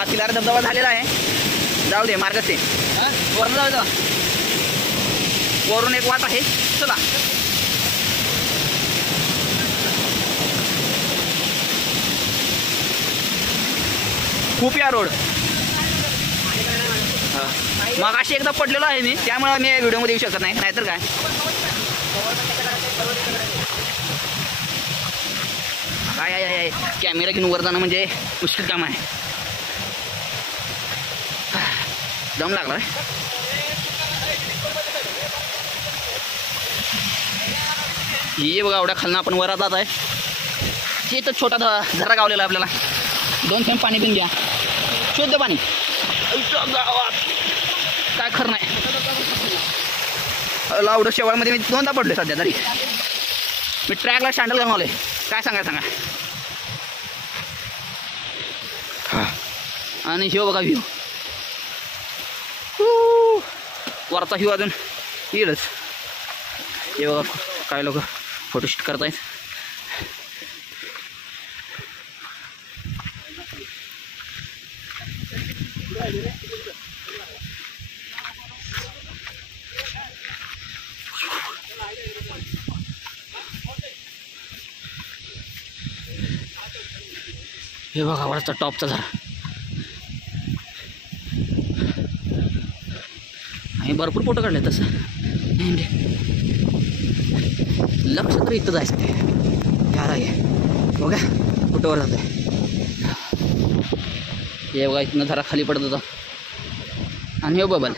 बघा तिलार धबधबा झालेला आहे. जाऊ दे मार्ग ते वरून जाऊ दे. वरून एक वाट आहे. चला खूप या रोड मग अशी एकदा पडलेलो आहे मी, त्यामुळे मी व्हिडिओमध्ये येऊ शकत नाही, नाहीतर काय. काय कॅमेरा घेऊन वर जाणं म्हणजे मुश्किल काम आहे. दम लागला रे. हे बघा एवढ्या खालनं आपण वर जात आहे. ते तर छोटा झरा गावलेला आपल्याला. 2 थेंब पाणी पिऊन घ्या, शुद्ध पाणी. गावात काय खरं नाही. एवढं शेवाळमध्ये मी 2दा पडले सध्या तरी. मी ट्रॅकला शँडल घालून आलोय. काय सांगा. आणि ह्यो बघा व्ह्यू. वरचा व्ह्यू अजून येईलच. हे बघा काय लोक फोटोशूट करतायत. हे बघा वरचा टॉपचा झाला. आणि भरपूर फोटो काढले तसं. लक्ष तर इथं जायचं ते यार आहे बघा कुठंवर जात आहे. हे बघा इथनं जरा खाली पडत होता. आणि हे बबल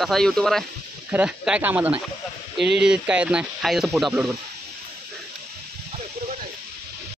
तसा यूट्यूबर आहे खरं काय कामाचा नाही. एडिट काय येत नाही. हाय जसं फोटो अपलोड करतो.